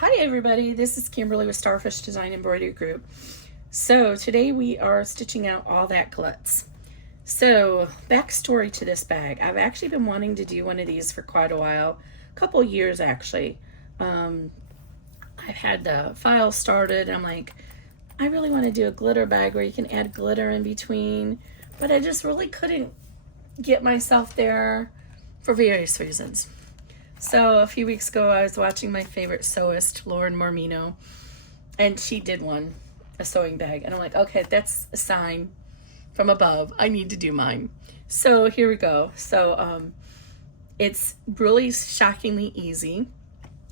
Hi everybody, this is Kimberly with Starfish Design Embroidery Group. So today we are stitching out AllThatGlitz. So backstory to this bag. I've actually been wanting to do one of these for quite a while, a couple years actually. I've had the file started and I'm like, I really want to do a glitter bag where you can add glitter in between, but I just really couldn't get myself there for various reasons. So a few weeks ago, I was watching my favorite sewist, Lauren Mormino, and she did a sewing bag. And I'm like, okay, that's a sign from above. I need to do mine. So here we go. So it's really shockingly easy.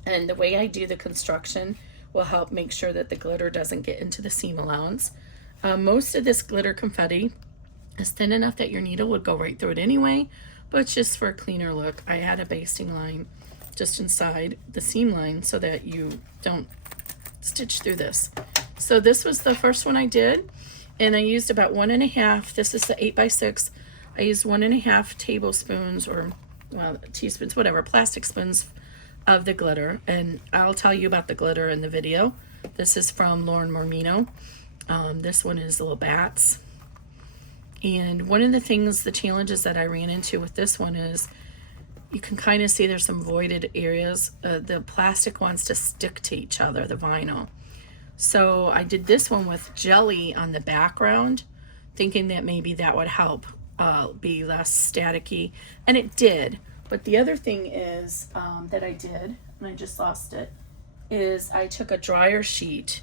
And the way I do the construction will help make sure that the glitter doesn't get into the seam allowance. Most of this glitter confetti is thin enough that your needle would go right through it anyway, but it's just for a cleaner look. I had a basting line just inside the seam line so that you don't stitch through this. So this was the first one I did, and I used about 1.5. This is the 8x6. I used 1.5 tablespoons or, well, teaspoons, whatever, plastic spoons of the glitter, and I'll tell you about the glitter in the video. This is from Lauren Mormino. This one is little bats. And one of the things, the challenges that I ran into with this one is you can kind of see there's some voided areas. The plastic wants to stick to each other, the vinyl. So I did this one with jelly on the background, thinking that maybe that would help be less staticky, and it did. But the other thing is that I did, and I just lost it, is I took a dryer sheet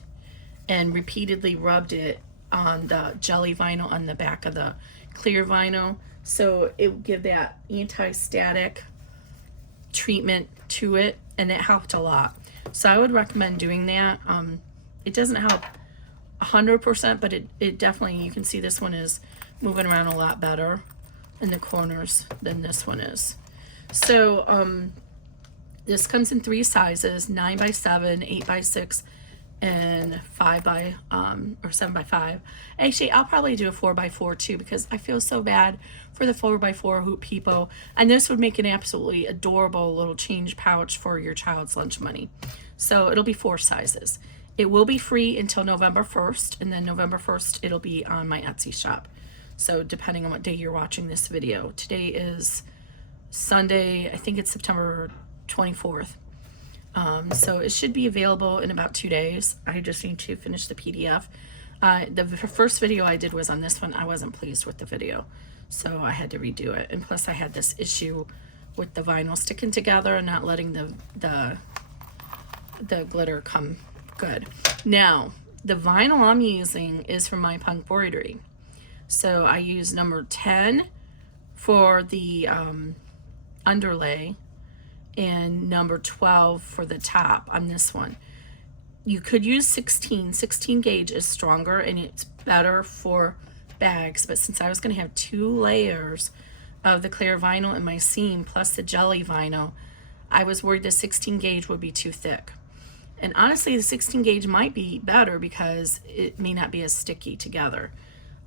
and repeatedly rubbed it on the jelly vinyl on the back of the clear vinyl, so it would give that anti-static treatment to it, and it helped a lot. So I would recommend doing that. It doesn't help 100%, but it definitely, you can see this one is moving around a lot better in the corners than this one is. So this comes in 3 sizes: 9x7, 8x6, and 5x or 7x5. Actually, I'll probably do a 4x4 too, because I feel so bad for the 4x4 hoop people, and this would make an absolutely adorable little change pouch for your child's lunch money. So it'll be 4 sizes. It will be free until November 1st, and then November 1st it'll be on my Etsy shop. So depending on what day you're watching this video. Today is Sunday, I think it's September 24th. So it should be available in about 2 days. I just need to finish the PDF. The first video I did was on this one. I wasn't pleased with the video, so I had to redo it. And plus I had this issue with the vinyl sticking together and not letting the glitter come good. Now, the vinyl I'm using is from My Punk Embroidery. So I use number 10 for the underlay, and number 12 for the top on this one. You could use 16 gauge is stronger and it's better for bags, but since I was going to have 2 layers of the clear vinyl in my seam plus the jelly vinyl, I was worried the 16 gauge would be too thick. And honestly, the 16 gauge might be better because it may not be as sticky together.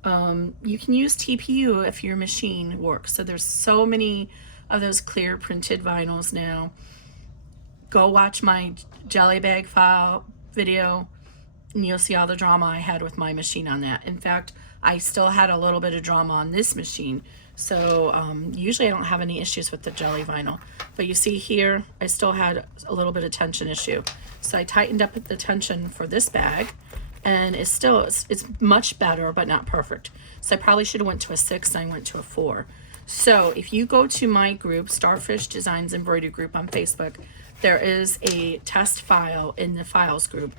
You can use TPU if your machine works. So there's so many of those clear printed vinyls now. Go watch my jelly bag file video and you'll see all the drama I had with my machine on that. In fact, I still had a little bit of drama on this machine. So usually I don't have any issues with the jelly vinyl, but you see here I still had a little bit of tension issue. So I tightened up the tension for this bag, and it's much better but not perfect. So I probably should have went to a 6 and I went to a 4. So if you go to my group, Starfish Designs Embroidery Group on Facebook, there is a test file in the files group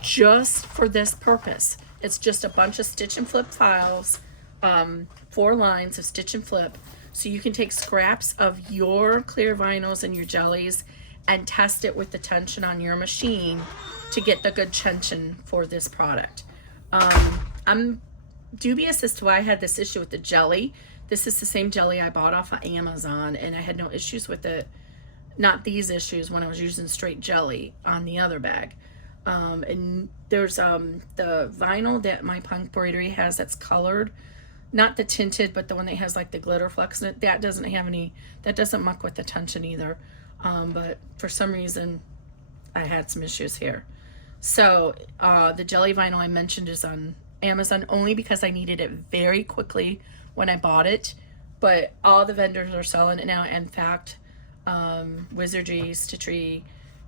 just for this purpose. It's just a bunch of stitch and flip files, 4 lines of stitch and flip. So you can take scraps of your clear vinyls and your jellies and test it with the tension on your machine to get the good tension for this product. I'm dubious as to why I had this issue with the jelly. This is the same jelly I bought off of Amazon, and I had no issues with it. Not these issues when I was using straight jelly on the other bag. And there's the vinyl that My Punk Embroidery has that's colored, not the tinted, but the one that has like the glitter flecks in it. That doesn't have any, that doesn't muck with the tension either. But for some reason I had some issues here. So the jelly vinyl I mentioned is on Amazon only because I needed it very quickly when I bought it. But all the vendors are selling it now. In fact, Wizardry, Stitchery,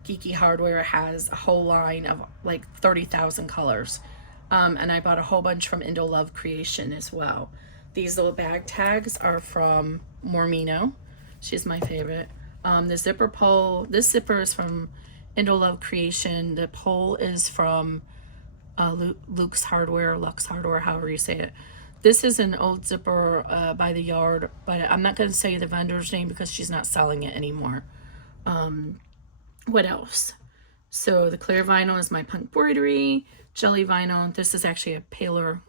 Geeky Hardware has a whole line of like 30,000 colors. And I bought a whole bunch from Indo Love Creation as well. These little bag tags are from Mormino. She's my favorite. The zipper pole, this zipper is from Indo Love Creation. The pole is from Luke's Hardware, Lux Hardware, however you say it. This is an old zipper by the yard, but I'm not going to say the vendor's name because she's not selling it anymore. What else? So the clear vinyl is my punk embroidery. Jelly vinyl, this is actually a paler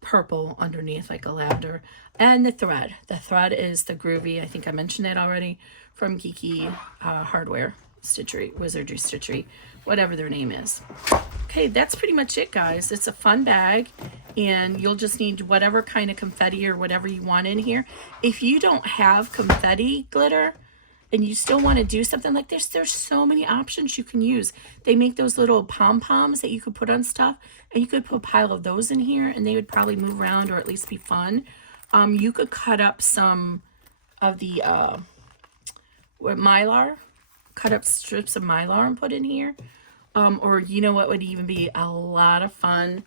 purple underneath, like a lavender. And the thread is the groovy, I think I mentioned that already, from Geeky Hardware, Stitchery, Wizardry Stitchery, whatever their name is. Okay, that's pretty much it, guys. It's a fun bag, and you'll just need whatever kind of confetti or whatever you want in here. If you don't have confetti glitter and you still want to do something like this, there's so many options you can use. They make those little pom-poms that you could put on stuff, and you could put a pile of those in here, and they would probably move around or at least be fun. You could cut up some of the Mylar, cut up strips of Mylar and put in here. Or you know what would even be a lot of fun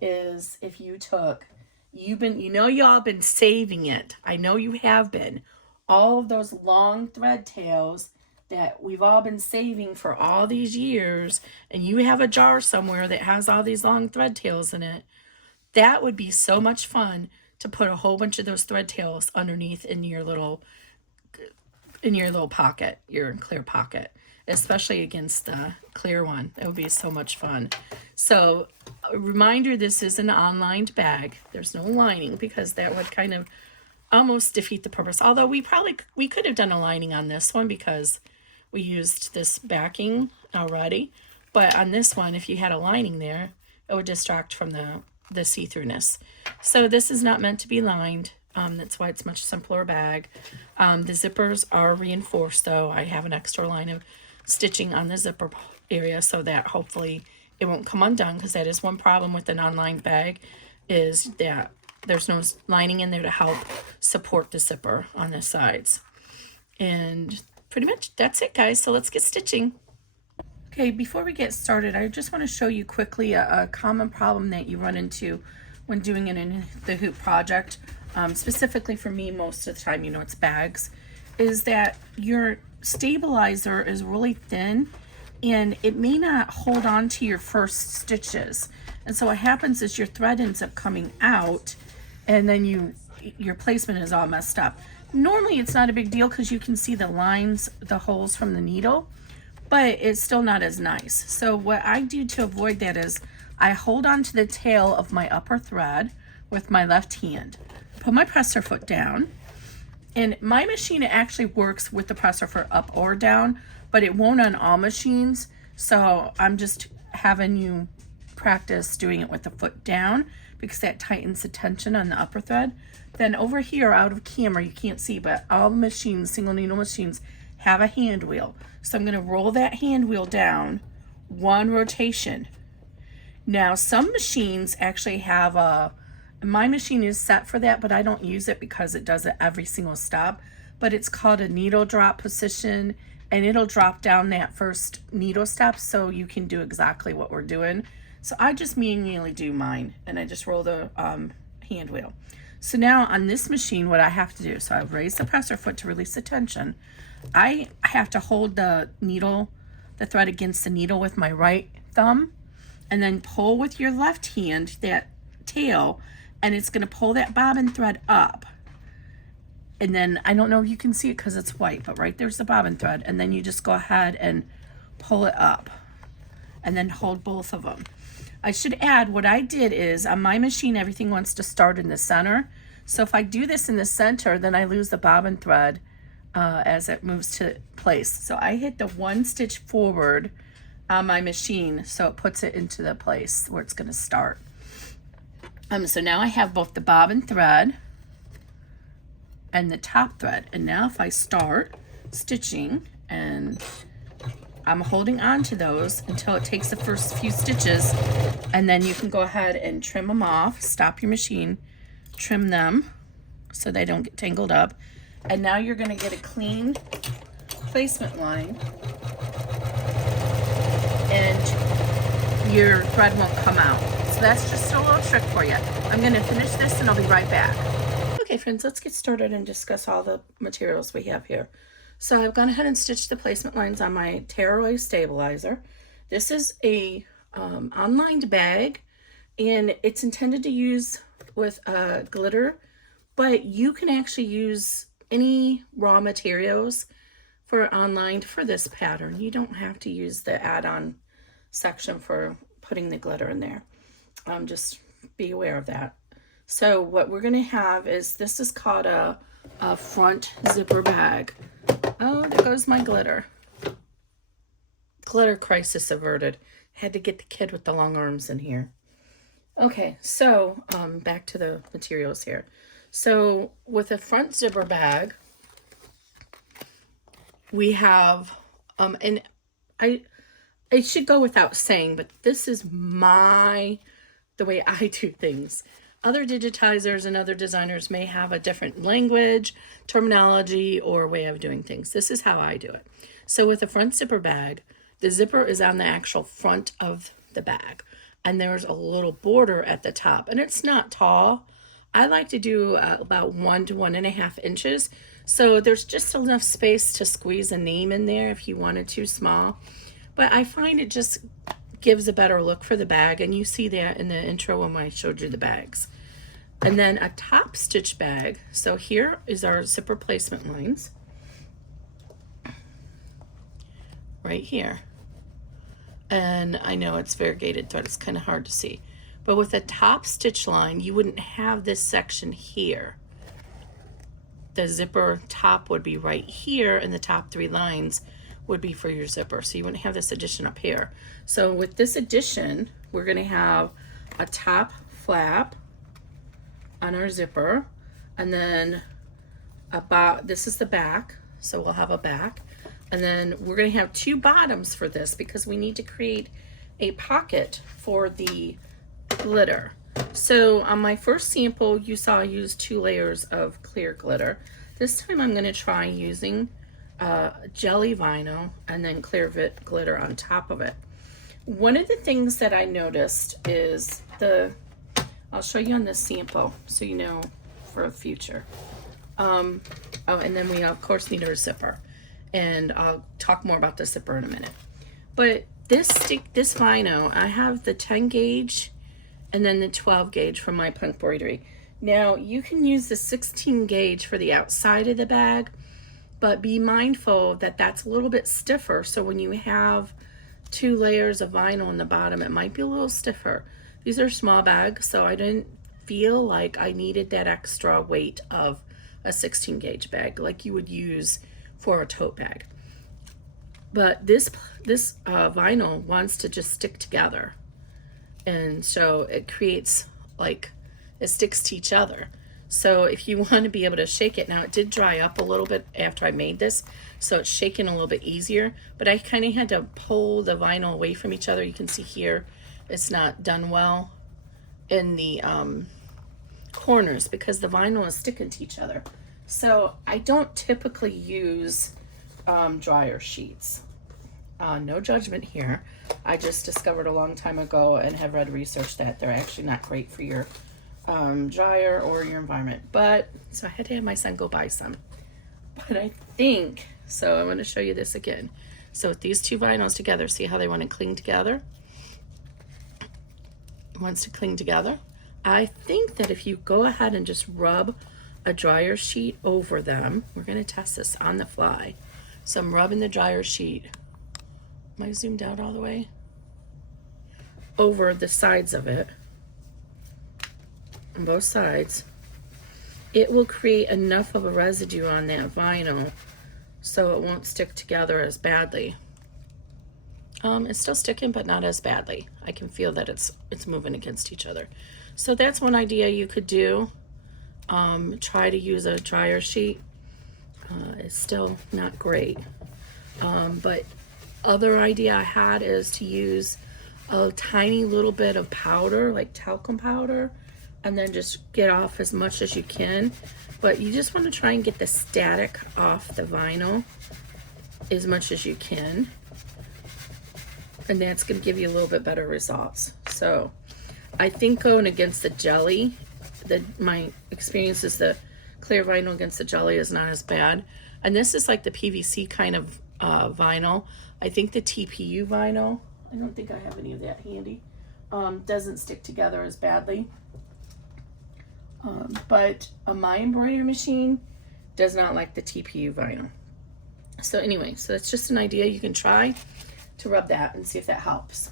is if you took, y'all been saving it. I know you have been. All of those long thread tails that we've all been saving for all these years, and you have a jar somewhere that has all these long thread tails in it. That would be so much fun to put a whole bunch of those thread tails underneath in your little pocket, your clear pocket, especially against the clear one. It would be so much fun. So a reminder, this is an on-lined bag. There's no lining because that would kind of almost defeat the purpose. Although we could have done a lining on this one because we used this backing already. But on this one, if you had a lining there, it would distract from the see-throughness. So this is not meant to be lined. That's why it's a much simpler bag. The zippers are reinforced though. I have an extra line of stitching on the zipper area so that hopefully it won't come undone, because that is one problem with an unlined bag, is that there's no lining in there to help support the zipper on the sides. And pretty much that's it, guys. So let's get stitching. Okay, before we get started, I just want to show you quickly a common problem that you run into when doing it in the hoop project. Specifically for me, most of the time, it's bags, is that your stabilizer is really thin and it may not hold on to your first stitches. And so what happens is your thread ends up coming out, and then your placement is all messed up. Normally it's not a big deal because you can see the lines, the holes from the needle, but it's still not as nice. So what I do to avoid that is I hold on to the tail of my upper thread with my left hand, put my presser foot down, and my machine actually works with the presser foot up or down, but it won't on all machines. So I'm just having you practice doing it with the foot down because that tightens the tension on the upper thread. Then over here out of camera, you can't see, but all machines, single needle machines, have a hand wheel. So I'm going to roll that hand wheel down one rotation. Now some machines actually have my machine is set for that, but I don't use it because it does it every single stop. But it's called a needle drop position, and it'll drop down that first needle step so you can do exactly what we're doing. So I just manually do mine, and I just roll the hand wheel. So now on this machine, what I have to do, so I raise the presser foot to release the tension. I have to hold the thread against the needle with my right thumb, and then pull with your left hand that tail, and it's going to pull that bobbin thread up. And then I don't know if you can see it because it's white, but right there's the bobbin thread, and then you just go ahead and pull it up and then hold both of them. I should add, what I did is on my machine everything wants to start in the center, so if I do this in the center, then I lose the bobbin thread as it moves to place. So I hit the one stitch forward on my machine so it puts it into the place where it's going to start. So now I have both the bobbin thread and the top thread, and now if I start stitching and I'm holding on to those until it takes the first few stitches, and then you can go ahead and trim them off. Stop your machine, trim them so they don't get tangled up. And now you're going to get a clean placement line, and your thread won't come out. So that's just a little trick for you. I'm going to finish this and I'll be right back. Okay friends, let's get started and discuss all the materials we have here. So I've gone ahead and stitched the placement lines on my tearaway stabilizer. This is a unlined bag, and it's intended to use with glitter, but you can actually use any raw materials for unlined for this pattern. You don't have to use the add-on section for putting the glitter in there. Just be aware of that. So what we're going to have is, this is called a front zipper bag. Oh, there goes my glitter. Glitter crisis averted. Had to get the kid with the long arms in here. Okay, so back to the materials here. So with a front zipper bag, we have, and I should go without saying, but this is the way I do things. Other digitizers and other designers may have a different language, terminology, or way of doing things. This is how I do it. So with a front zipper bag, the zipper is on the actual front of the bag, and there's a little border at the top, and it's not tall. I like to do about 1 to 1.5 inches. So there's just enough space to squeeze a name in there if you wanted too small. But I find it just gives a better look for the bag, and you see that in the intro when I showed you the bags. And then a top stitch bag. So here is our zipper placement lines right here, and I know it's variegated thread, it's kind of hard to see, but with a top stitch line you wouldn't have this section here. The zipper top would be right here, and the top 3 lines would be for your zipper, so you wouldn't have this addition up here. So with this addition, we're going to have a top flap on our zipper, and then this is the back, so we'll have a back, and then we're going to have 2 bottoms for this because we need to create a pocket for the glitter. So on my first sample, you saw I used 2 layers of clear glitter. This time I'm going to try using jelly vinyl and then clear glitter on top of it. One of the things that I noticed is I'll show you on this sample so you know for the future. Oh, and then we of course need our zipper, and I'll talk more about the zipper in a minute. But this vinyl, I have the 10 gauge and then the 12 gauge from my punk embroidery. Now you can use the 16 gauge for the outside of the bag, but be mindful that that's a little bit stiffer, so when you have 2 layers of vinyl in the bottom, it might be a little stiffer. These are small bags, so I didn't feel like I needed that extra weight of a 16 gauge bag like you would use for a tote bag. But this vinyl wants to just stick together, and so it creates, like, it sticks to each other. So if you want to be able to shake it, now it did dry up a little bit after I made this, so it's shaking a little bit easier, but I kind of had to pull the vinyl away from each other. You can see here it's not done well in the corners because the vinyl is sticking to each other. So I don't typically use dryer sheets. No judgment here. I just discovered a long time ago and have read research that they're actually not great for your dryer or your environment. But so I had to have my son go buy some. But I think, so I want to show you this again. So with these 2 vinyls together, see how they want to cling together? It wants to cling together. I think that if you go ahead and just rub a dryer sheet over them, we're going to test this on the fly. So I'm rubbing the dryer sheet. Am I zoomed out all the way? Over the sides of it, on both sides. It will create enough of a residue on that vinyl so it won't stick together as badly. It's still sticking, but not as badly. I can feel that it's moving against each other. So that's one idea you could do. Try to use a dryer sheet. It's still not great, but other idea I had is to use a tiny little bit of powder, like talcum powder, and then just get off as much as you can. But you just want to try and get the static off the vinyl as much as you can. And that's going to give you a little bit better results. So I think going against the jelly, my experience is the clear vinyl against the jelly is not as bad. And this is like the PVC kind of vinyl. I think the TPU vinyl, I don't think I have any of that handy, doesn't stick together as badly. But my embroidery machine does not like the TPU vinyl. So anyway, so that's just an idea you can try to rub that and see if that helps.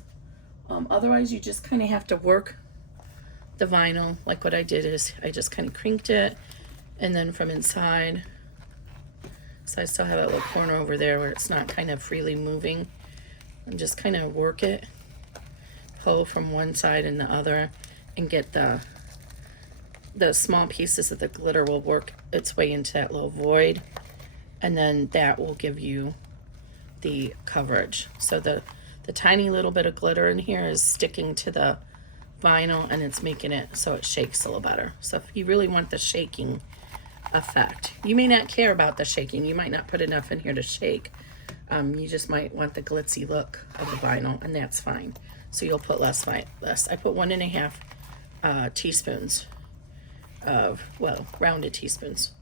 Otherwise, you just kind of have to work the vinyl. Like what I did is I just kind of crinked it, and then from inside, so I still have that little corner over there where it's not kind of freely moving, and just kind of work it, pull from one side and the other, and get the small pieces of the glitter will work its way into that little void, and then that will give you the coverage. So the tiny little bit of glitter in here is sticking to the vinyl, and it's making it so it shakes a little better. So if you really want the shaking effect, you may not care about the shaking, you might not put enough in here to shake, you just might want the glitzy look of the vinyl, and that's fine. So you'll put less. I put 1.5 teaspoons of, well, rounded teaspoons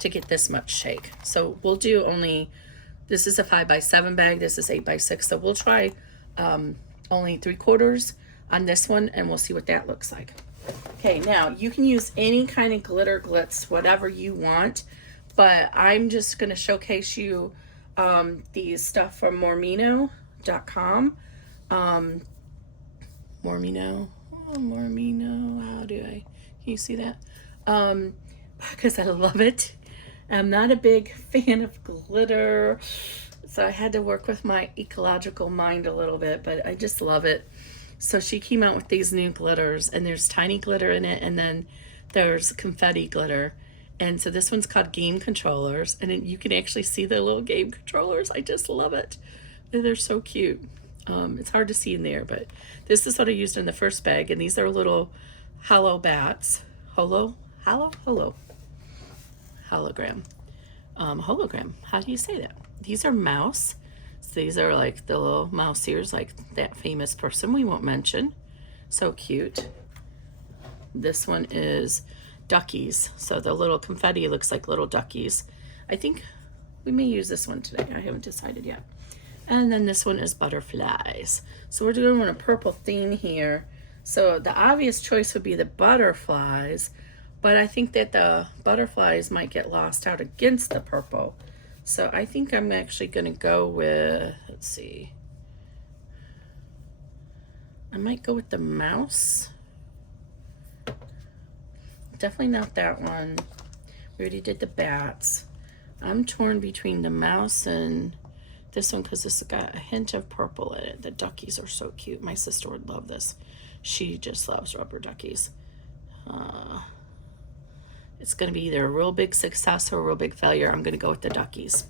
to get this much shake. So we'll do only, this is a 5x7 bag, this is 8x6, so we'll try only 3/4 on this one, and we'll see what that looks like. Okay, now you can use any kind of glitter, glitz, whatever you want, but I'm just going to showcase you these stuff from Mormino.com. Mormino, how do I, can you see that? Because I love it. I'm not a big fan of glitter, so I had to work with my ecological mind a little bit, but I just love it. So she came out with these new glitters, and there's tiny glitter in it, and then there's confetti glitter. And so this one's called game controllers, and you can actually see the little game controllers. I just love it. They're so cute. It's hard to see in there, but this is what I used in the first bag, and these are little hollow bats. Hologram. Hologram. How do you say that? These are mouse. So these are like the little mouse ears, like that famous person we won't mention. So cute. This one is duckies. So the little confetti looks like little duckies. I think we may use this one today. I haven't decided yet. And then this one is butterflies. So we're doing a purple theme here. So the obvious choice would be the butterflies, but I think that the butterflies might get lost out against the purple. So I think I'm actually going to go with, let's see, I might go with the mouse. Definitely not that one. We already did the bats. I'm torn between the mouse and this one because this has got a hint of purple in it. The duckies are so cute. My sister would love this. She just loves rubber duckies. It's going to be either a real big success or a real big failure. I'm going to go with the duckies.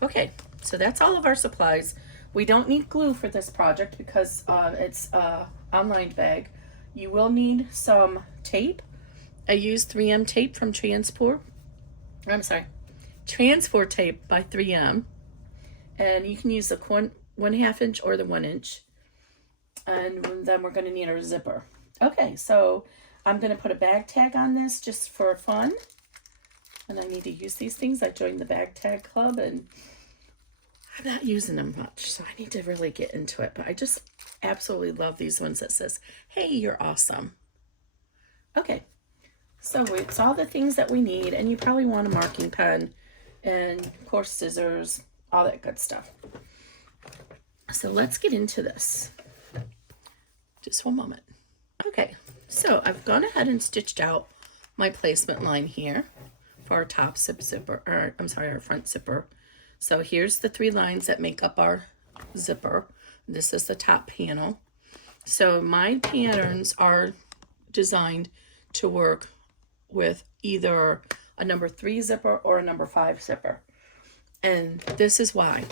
Okay, so that's all of our supplies. We don't need glue for this project because it's an online bag. You will need some tape. I used 3M tape from Transport tape by 3M. And you can use the 1/2 inch or the 1 inch. And then we're going to need our zipper. Okay, so I'm going to put a bag tag on this just for fun. And I need to use these things. I joined the bag tag club and I'm not using them much, so I need to really get into it. But I just absolutely love these ones that says, hey, you're awesome. Okay, so it's all the things that we need, and you probably want a marking pen and, of course, scissors, all that good stuff. So let's get into this. Just one moment. Okay, so I've gone ahead and stitched out my placement line here for our top zipper, or I'm sorry, our front zipper. So here's the 3 lines that make up our zipper. This is the top panel. So my patterns are designed to work with either a number 3 zipper or a number 5 zipper. And this is why.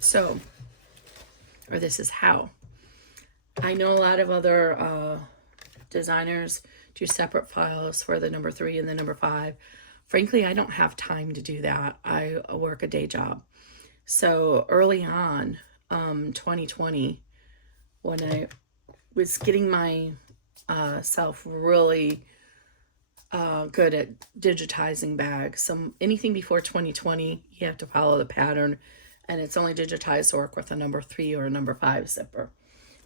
So or this is how. I know a lot of other designers do separate files for the number 3 and the number 5. Frankly, I don't have time to do that. I work a day job. So early on, 2020, when I was getting my self really good at digitizing bags. Anything before 2020, you have to follow the pattern, and it's only digitized to work with a number 3 or a number 5 zipper.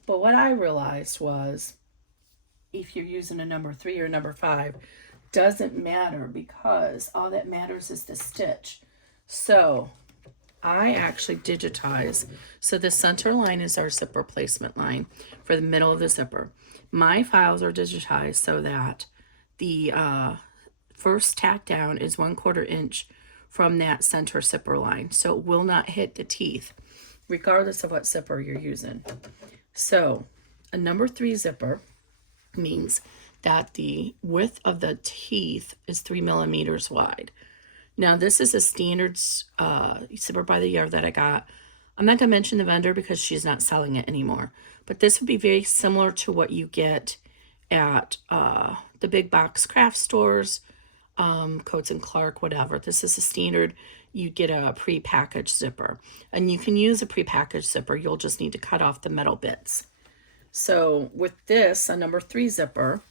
But what I realized was, if you're using a number 3 or number 5, doesn't matter, because all that matters is the stitch. So I actually digitize. So the center line is our zipper placement line for the middle of the zipper. My files are digitized so that the first tack down is 1/4 inch from that center zipper line. So it will not hit the teeth, regardless of what zipper you're using. So a number 3 zipper means that the width of the teeth is 3 millimeters wide. Now this is a standard zipper by the yard that I got. I'm not going to mention the vendor because she's not selling it anymore. But this would be very similar to what you get at the big box craft stores, Coates and Clark, whatever. This is a standard. You get a pre-packaged zipper. And you can use a pre-packaged zipper. You'll just need to cut off the metal bits. So with this, a number 3 zipper,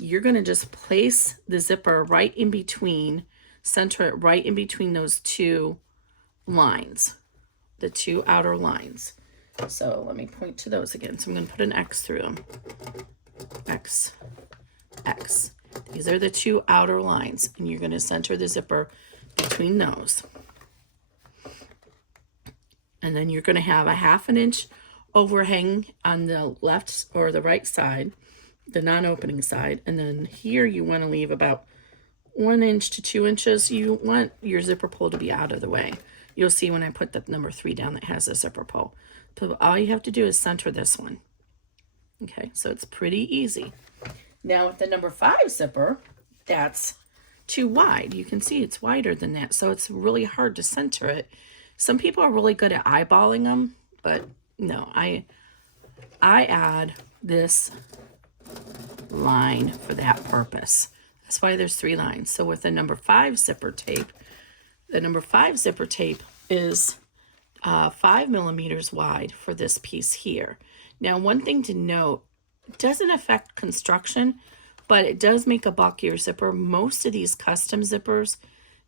you're going to just place the zipper right in between, center it right in between those two lines, the two outer lines. So let me point to those again. So I'm going to put an X through them. X, X. These are the two outer lines, and you're going to center the zipper between those. And then you're going to have a 1/2 inch overhang on the left or the right side, the non-opening side. And then here you want to leave about 1 inch to 2 inches. You want your zipper pull to be out of the way. You'll see when I put the number 3 down that has a zipper pull. So all you have to do is center this one. Okay, so it's pretty easy. Now with the number 5 zipper, that's too wide. You can see it's wider than that, so it's really hard to center it. Some people are really good at eyeballing them, but no, I add this line for that purpose. That's why there's 3 lines. So with the number 5 zipper tape, the number 5 zipper tape is 5 millimeters wide for this piece here. Now, one thing to note, it doesn't affect construction, but it does make a bulkier zipper. Most of these custom zippers,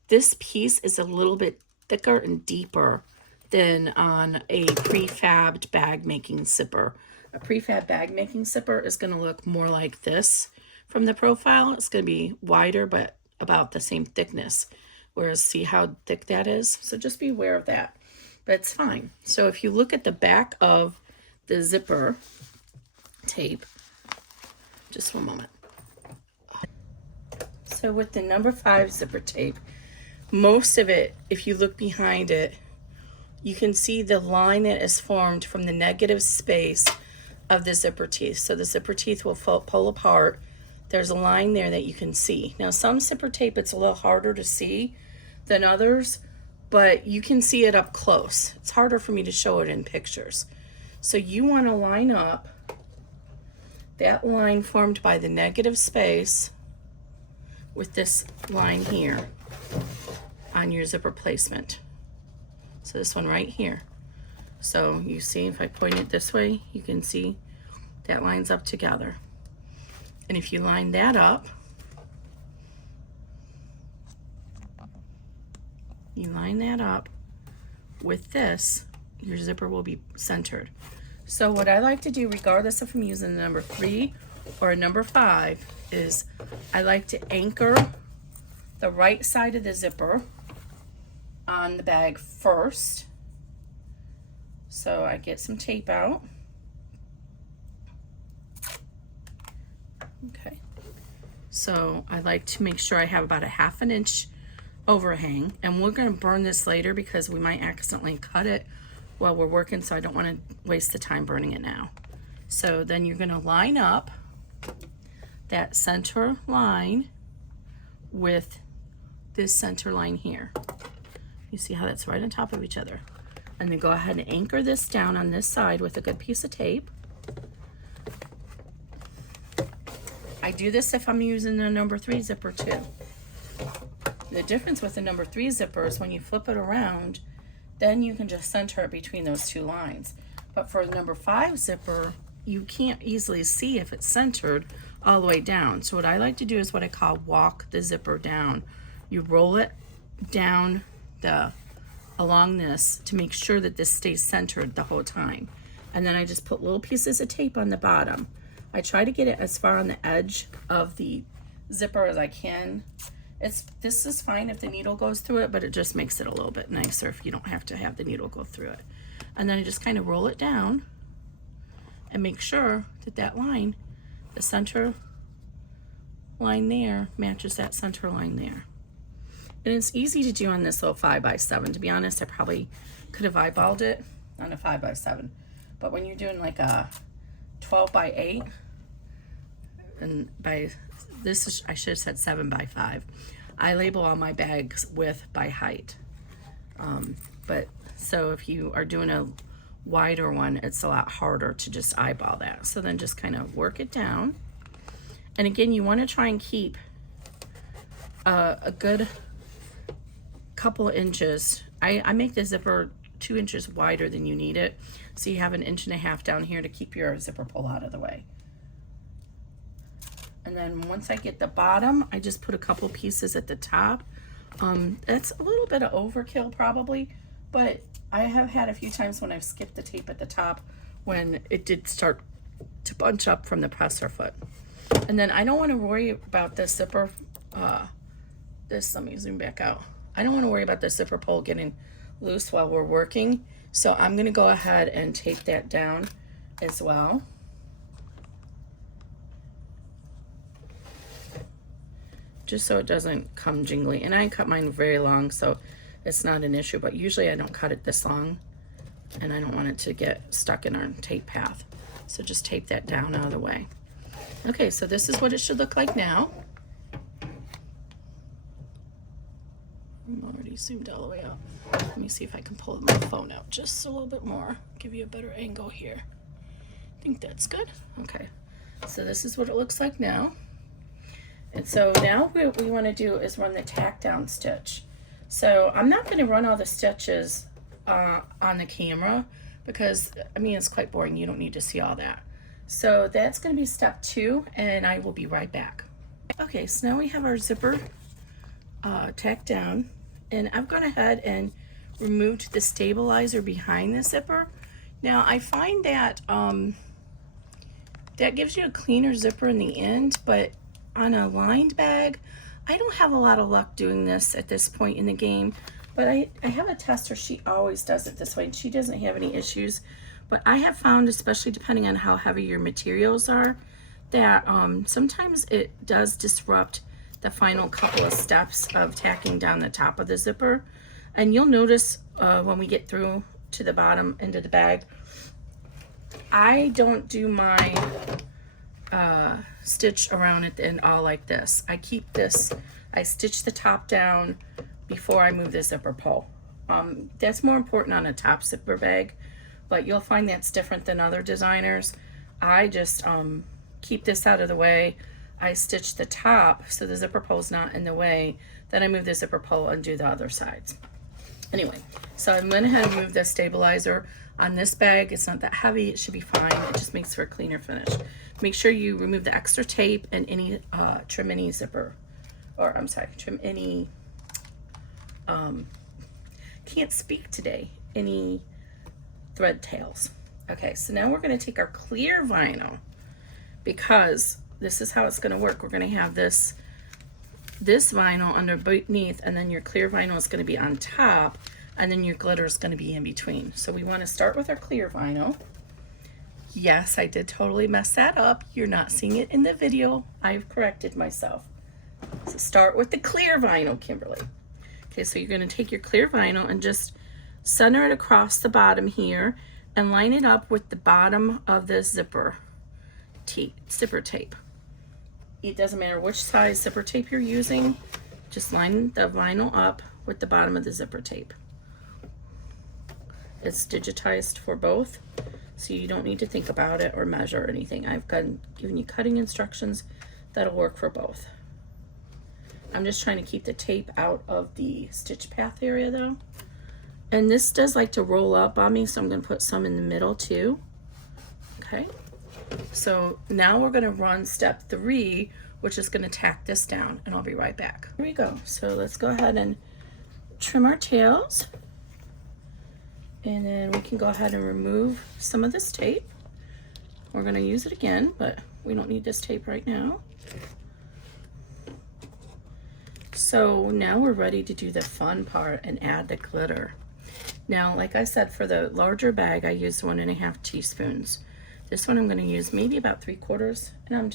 this piece is a little bit thicker and deeper than on a prefabbed bag making zipper. A prefab bag making zipper is going to look more like this from the profile. It's going to be wider, but about the same thickness. Whereas see how thick that is? So just be aware of that. But it's fine. So if you look at the back of the zipper tape, just one moment. So with the number 5 zipper tape, most of it, if you look behind it, you can see the line that is formed from the negative space of the zipper teeth. So the zipper teeth will pull apart. There's a line there that you can see. Now some zipper tape, it's a little harder to see than others, but you can see it up close. It's harder for me to show it in pictures. So you want to line up that line formed by the negative space with this line here on your zipper placement. So this one right here. So you see, if I point it this way, you can see that lines up together. And if you line that up, with this, your zipper will be centered. So what I like to do, regardless if I'm using the number 3 or a number 5, is I like to anchor the right side of the zipper on the bag first. So I get some tape out. Okay. So I like to make sure I have about a 1/2 inch overhang, and we're going to burn this later because we might accidentally cut it while we're working, so I don't want to waste the time burning it now. So then you're going to line up that center line with this center line here. You see how that's right on top of each other. And then go ahead and anchor this down on this side with a good piece of tape. I do this if I'm using the number 3 zipper too. The difference with the number 3 zipper is when you flip it around, then you can just center it between those 2 lines. But for the number 5 zipper, you can't easily see if it's centered all the way down. So what I like to do is what I call walk the zipper down. You roll it down along this to make sure that this stays centered the whole time. And then I just put little pieces of tape on the bottom. I try to get it as far on the edge of the zipper as I can. This is fine if the needle goes through it, but it just makes it a little bit nicer if you don't have to have the needle go through it. And then I just kind of roll it down and make sure that that line, the center line there, matches that center line there. And it's easy to do on this little 5x7. To be honest, I probably could have eyeballed it on a 5x7. But when you're doing like a 12x8, and by this is, I should have said 7x5. I label all my bags width by height. But so if you are doing a wider one, it's a lot harder to just eyeball that. So then just kind of work it down. And again, you want to try and keep a good couple of inches. I make the zipper 2 inches wider than you need it. So you have 1.5 inches down here to keep your zipper pull out of the way. And then once I get the bottom, I just put a couple pieces at the top. That's a little bit of overkill probably, but I have had a few times when I've skipped the tape at the top when it did start to bunch up from the presser foot. And then I don't want to worry about this zipper, let me zoom back out. I don't want to worry about the zipper pull getting loose while we're working. So I'm going to go ahead and tape that down as well. Just so it doesn't come jingly. And I cut mine very long, so it's not an issue, but usually I don't cut it this long and I don't want it to get stuck in our tape path. So just tape that down out of the way. Okay, so this is what it should look like now. I'm already zoomed all the way up. Let me see if I can pull my phone out just a little bit more, give you a better angle here. I think that's good. Okay, so this is what it looks like now. And so now what we want to do is run the tack down stitch. So I'm not going to run all the stitches on the camera because, I mean, it's quite boring. You don't need to see all that. So that's going to be step 2, and I will be right back. Okay, so now we have our zipper tacked down, and I've gone ahead and removed the stabilizer behind the zipper. Now I find that that gives you a cleaner zipper in the end, but on a lined bag, I don't have a lot of luck doing this at this point in the game, but I have a tester, she always does it this way, and she doesn't have any issues. But I have found, especially depending on how heavy your materials are, that sometimes it does disrupt the final couple of steps of tacking down the top of the zipper. And you'll notice when we get through to the bottom end of the bag, I don't do my stitch around at the end all like this. I keep this, I stitch the top down before I move the zipper pull. That's more important on a top zipper bag, but you'll find that's different than other designers. I just keep this out of the way. I stitch the top so the zipper pull is not in the way. Then I move the zipper pull and do the other sides. Anyway, so I went ahead and moved the stabilizer on this bag. It's not that heavy, it should be fine. It just makes for a cleaner finish. Make sure you remove the extra tape and any trim any zipper, or I'm sorry, trim any, can't speak today, any thread tails. Okay, so now we're going to take our clear vinyl, because this is how it's going to work. We're going to have this vinyl underneath, and then your clear vinyl is going to be on top, and then your glitter is going to be in between. So we want to start with our clear vinyl. Yes, I did totally mess that up. You're not seeing it in the video. I've corrected myself. So start with the clear vinyl, Kimberly. Okay, so you're going to take your clear vinyl and just center it across the bottom here and line it up with the bottom of the zipper tape. It doesn't matter which size zipper tape you're using, just line the vinyl up with the bottom of the zipper tape. It's digitized for both, so you don't need to think about it or measure or anything. I've given you cutting instructions that'll work for both. I'm just trying to keep the tape out of the stitch path area though. And this does like to roll up on me, so I'm going to put some in the middle too. Okay, so now we're going to run step 3, which is going to tack this down, and I'll be right back. Here we go. So let's go ahead and trim our tails, and then we can go ahead and remove some of this tape. We're going to use it again, but we don't need this tape right now. So now we're ready to do the fun part and add the glitter. Now, like I said, for the larger bag, I used 1.5 teaspoons. This one I'm going to use maybe about 3/4, and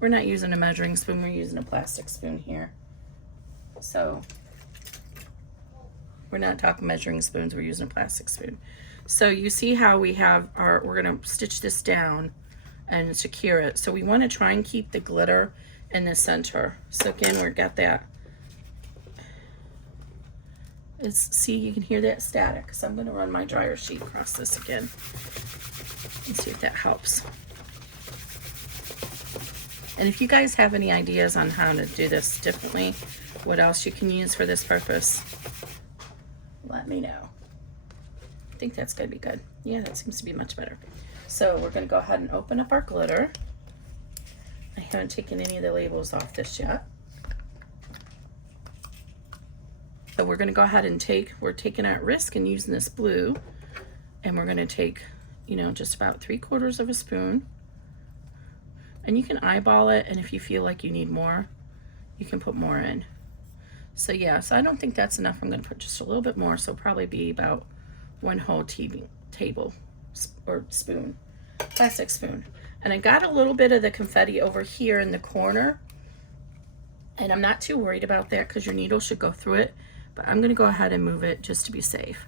we're not using a measuring spoon, we're using a plastic spoon here. So we're not talking measuring spoons, we're using a plastic spoon. So you see how we have we're going to stitch this down and secure it. So we want to try and keep the glitter in the center. So again, we've got that. See, you can hear that static. So I'm going to run my dryer sheet across this again and see if that helps. And if you guys have any ideas on how to do this differently, what else you can use for this purpose, let me know. I think that's going to be good. Yeah, that seems to be much better. So we're going to go ahead and open up our glitter. I haven't taken any of the labels off this yet. So we're going to go ahead and we're taking our risk and using this blue, and we're going to take, you know, just about 3/4 of a spoon, and you can eyeball it, and if you feel like you need more, you can put more in. So yeah, so I don't think that's enough. I'm going to put just a little bit more, so probably be about 1 whole table or spoon, plastic spoon. And I got a little bit of the confetti over here in the corner, and I'm not too worried about that because your needle should go through it, but I'm going to go ahead and move it just to be safe.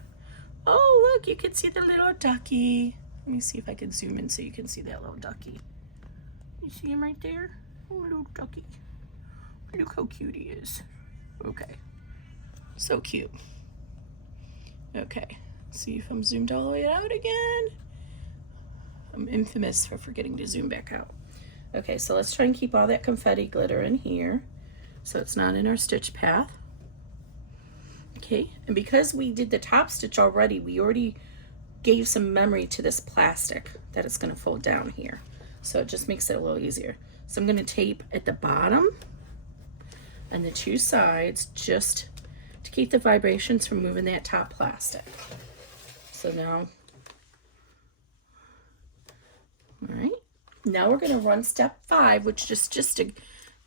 Oh, look, you can see the little ducky. Let me see if I can zoom in so you can see that little ducky. You see him right there? Oh, little ducky. Look how cute he is. Okay, so cute. Okay, see if I'm zoomed all the way out again. I'm infamous for forgetting to zoom back out. Okay, so let's try and keep all that confetti glitter in here so it's not in our stitch path. Okay, and because we did the top stitch already, we already gave some memory to this plastic that it's going to fold down here. So it just makes it a little easier. So I'm going to tape at the bottom and the 2 sides just to keep the vibrations from moving that top plastic. So now, all right, now we're going to run step 5, which is just a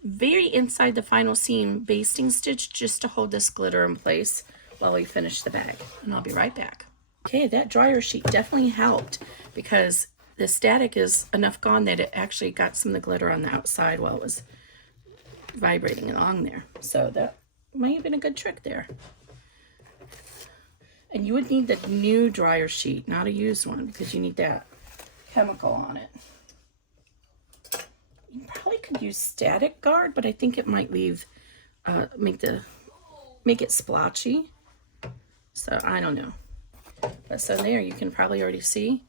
very inside the final seam basting stitch just to hold this glitter in place while we finish the bag, and I'll be right back. Okay, that dryer sheet definitely helped because the static is enough gone that it actually got some of the glitter on the outside while it was vibrating along there. So that might have been a good trick there. And you would need the new dryer sheet, not a used one, because you need that chemical on it. You probably could use static guard, but I think it might leave make it splotchy. So I don't know. But so there you can probably already see.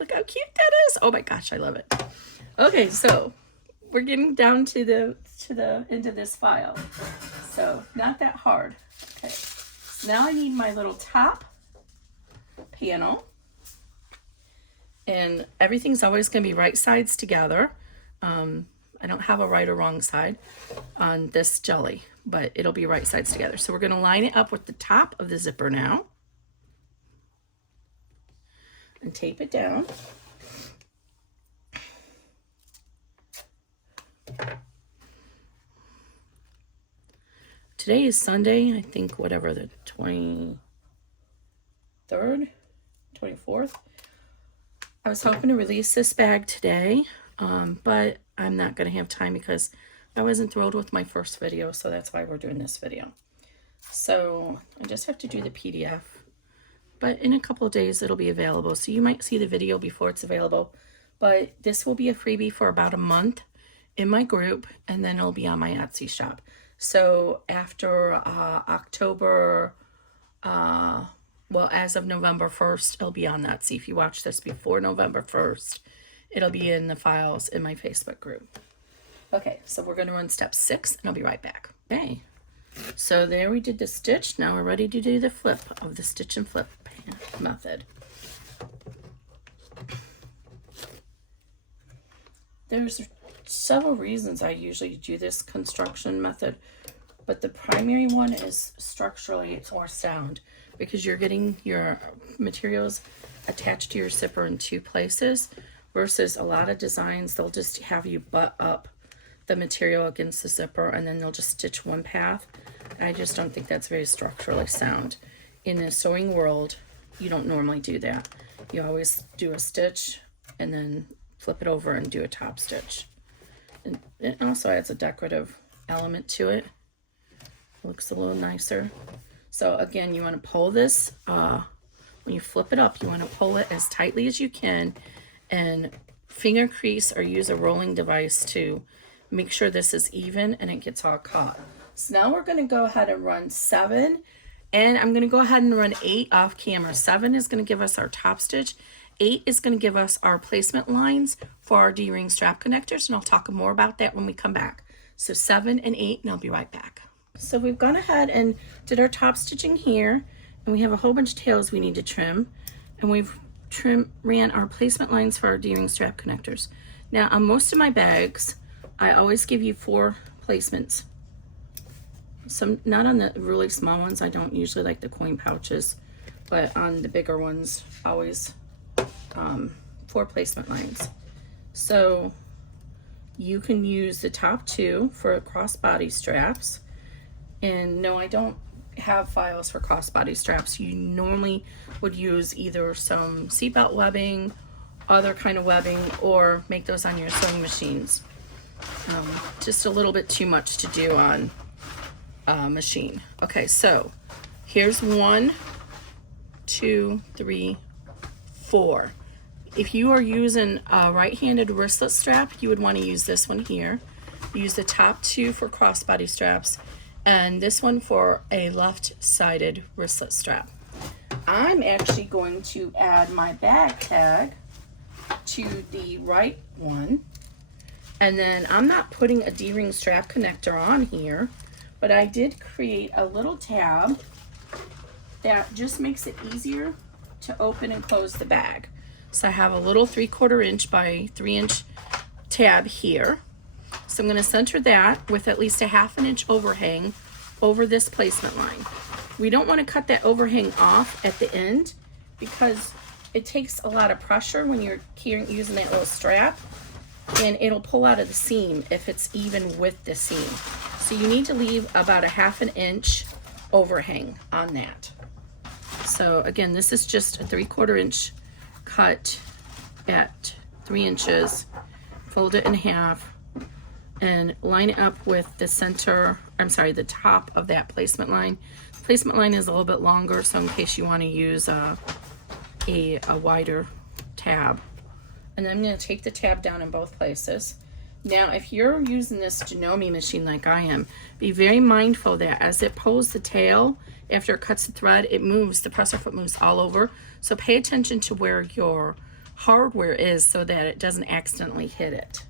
Look how cute that is. Oh my gosh, I love it. Okay, so we're getting down to the end of this file. So not that hard. Okay. So now I need my little top panel. And everything's always going to be right sides together. I don't have a right or wrong side on this jelly, but it'll be right sides together. So we're going to line it up with the top of the zipper now and tape it down. Today is Sunday, I think, whatever, the 23rd, 24th. I was hoping to release this bag today, but I'm not going to have time because I wasn't thrilled with my first video, so that's why we're doing this video. So I just have to do the PDF, but in a couple of days it'll be available. So you might see the video before it's available, but this will be a freebie for about a month in my group, and then it'll be on my Etsy shop. So after October well, as of November 1st, it'll be on that. See, if you watch this before November 1st, it'll be in the files in my Facebook group. Okay, so we're going to run step 6, and I'll be right back. Okay, so there we did the stitch. Now we're ready to do the flip of the stitch and flip method. There's several reasons I usually do this construction method, but the primary one is structurally more sound, because you're getting your materials attached to your zipper in 2 places, versus a lot of designs, they'll just have you butt up the material against the zipper and then they'll just stitch one path. I just don't think that's very structurally sound. In the sewing world, you don't normally do that. You always do a stitch and then flip it over and do a top stitch. And it also adds a decorative element to it. Looks a little nicer. So again, you want to pull this, when you flip it up, you want to pull it as tightly as you can and finger crease or use a rolling device to make sure this is even and it gets all caught. So now we're going to go ahead and run 7, and I'm going to go ahead and run 8 off camera. 7 is going to give us our top stitch. 8 is going to give us our placement lines for our D-ring strap connectors, and I'll talk more about that when we come back. So 7 and 8, and I'll be right back. So we've gone ahead and did our top stitching here, and we have a whole bunch of tails we need to trim, and we've ran our placement lines for our D-ring strap connectors. Now on most of my bags, I always give you 4 placements. Some, not on the really small ones, I don't usually like the coin pouches, but on the bigger ones, always 4 placement lines. So you can use the top 2 for crossbody straps. And no, I don't have files for crossbody straps. You normally would use either some seatbelt webbing, other kind of webbing, or make those on your sewing machines. Just a little bit too much to do on a machine. Okay, so here's 1, 2, 3, 4. If you are using a right-handed wristlet strap, you would want to use this one here. Use the top 2 for crossbody straps, and this one for a left-sided wristlet strap. I'm actually going to add my bag tag to the right one, and then I'm not putting a D-ring strap connector on here, but I did create a little tab that just makes it easier to open and close the bag. So I have a little 3/4 inch by 3 inch tab here. So I'm going to center that with at least a 1/2 inch overhang over this placement line. We don't want to cut that overhang off at the end because it takes a lot of pressure when you're using that little strap, and it'll pull out of the seam if it's even with the seam. So you need to leave about a 1/2 inch overhang on that. So again, this is just a 3/4 inch cut at 3 inches. Fold it in half and line it up with the center, I'm sorry, the top of that placement line. The placement line is a little bit longer, so in case you want to use a wider tab. And then I'm going to take the tab down in both places. Now, if you're using this Janome machine like I am, be very mindful that as it pulls the tail, after it cuts the thread, it moves, the presser foot moves all over. So pay attention to where your hardware is so that it doesn't accidentally hit it.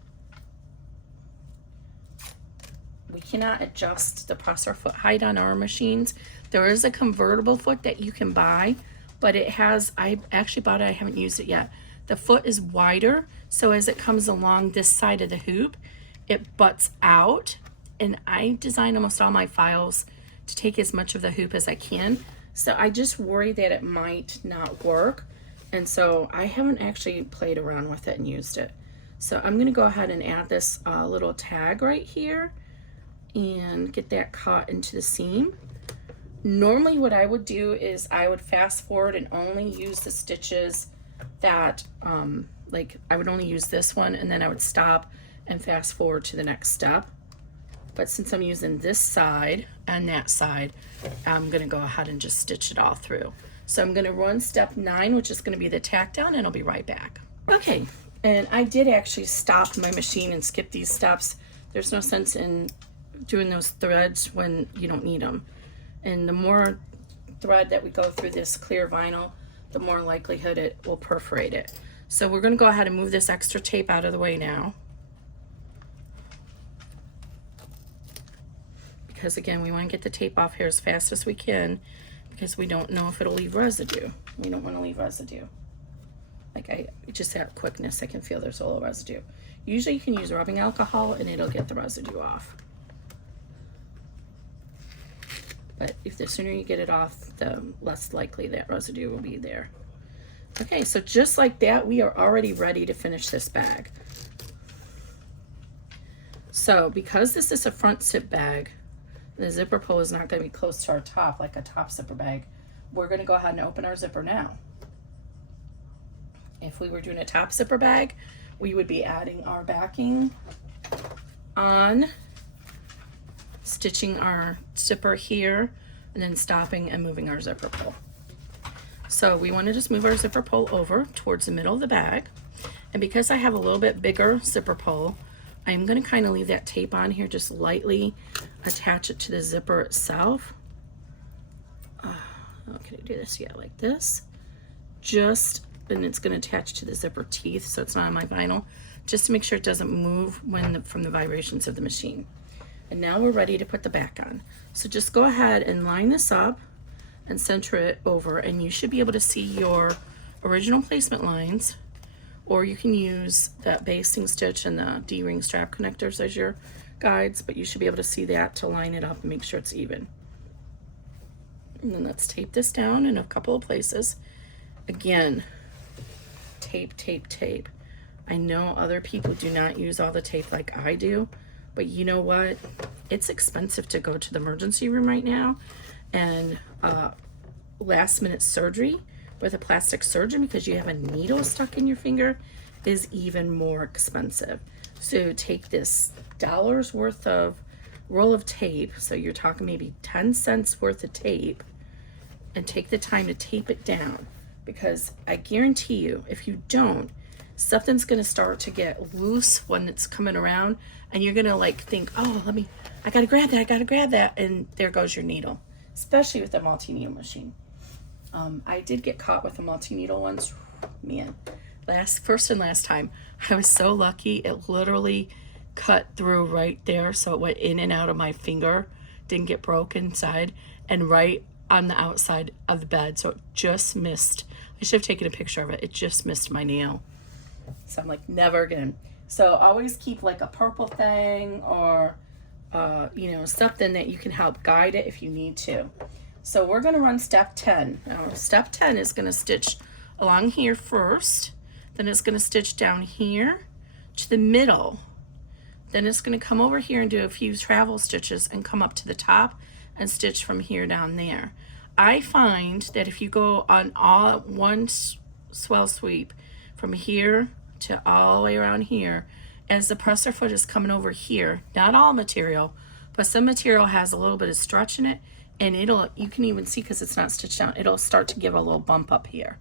We cannot adjust the presser foot height on our machines. There is a convertible foot that you can buy, but it has, I actually bought it, I haven't used it yet. The foot is wider, so as it comes along this side of the hoop, it butts out, and I design almost all my files to take as much of the hoop as I can. So I just worry that it might not work, and so I haven't actually played around with it and used it. So I'm gonna go ahead and add this little tag right here and get that caught into the seam. Normally what I would do is I would fast forward and only use the stitches that like I would only use this one, and then I would stop and fast forward to the next step. But since I'm using this side and that side, I'm gonna go ahead and just stitch it all through. So I'm gonna run step 9, which is gonna be the tack down, and I'll be right back. Okay, and I did actually stop my machine and skip these steps. There's no sense in doing those threads when you don't need them. And the more thread that we go through this clear vinyl, the more likelihood it will perforate it. So we're going to go ahead and move this extra tape out of the way now. Because again, we want to get the tape off here as fast as we can because we don't know if it'll leave residue. We don't want to leave residue. Like just that quickness, I can feel there's a little residue. Usually you can use rubbing alcohol and it'll get the residue off. But if the sooner you get it off, the less likely that residue will be there. Okay, so just like that, we are already ready to finish this bag. So because this is a front zip bag, the zipper pull is not going to be close to our top like a top zipper bag. We're going to go ahead and open our zipper now. If we were doing a top zipper bag, we would be adding our backing on, stitching our zipper here, and then stopping and moving our zipper pull. So we want to just move our zipper pull over towards the middle of the bag. And because I have a little bit bigger zipper pull, I'm going to kind of leave that tape on here, just lightly attach it to the zipper itself. How can I do this? Yeah, like this. And it's going to attach to the zipper teeth so it's not on my vinyl, just to make sure it doesn't move from the vibrations of the machine. And now we're ready to put the back on. So just go ahead and line this up and center it over, and you should be able to see your original placement lines, or you can use that basting stitch and the D-ring strap connectors as your guides, but you should be able to see that to line it up and make sure it's even. And then let's tape this down in a couple of places. Again, tape, tape, tape. I know other people do not use all the tape like I do, but you know what? It's expensive to go to the emergency room right now, and last minute surgery with a plastic surgeon because you have a needle stuck in your finger is even more expensive. So take this $1 worth of roll of tape, so you're talking maybe 10 cents worth of tape, and take the time to tape it down, because I guarantee you if you don't, something's going to start to get loose when it's coming around, and you're going to like think, oh, I got to grab that, and there goes your needle, especially with a multi-needle machine. I did get caught with a multi-needle once. Man, first and last time, I was so lucky. It literally cut through right there, so it went in and out of my finger, didn't get broke inside, and right on the outside of the bed, so it just missed. I should have taken a picture of it. It just missed my nail. So I'm like, never again. So always keep like a purple thing or something that you can help guide it if you need to. So we're going to run step 10. Now step 10 is going to stitch along here first, then it's going to stitch down here to the middle, then it's going to come over here and do a few travel stitches and come up to the top and stitch from here down there. I find that if you go on all at one swell sweep from here to all the way around here, as the presser foot is coming over here, not all material, but some material has a little bit of stretch in it, and you can even see, because it's not stitched down, it'll start to give a little bump up here.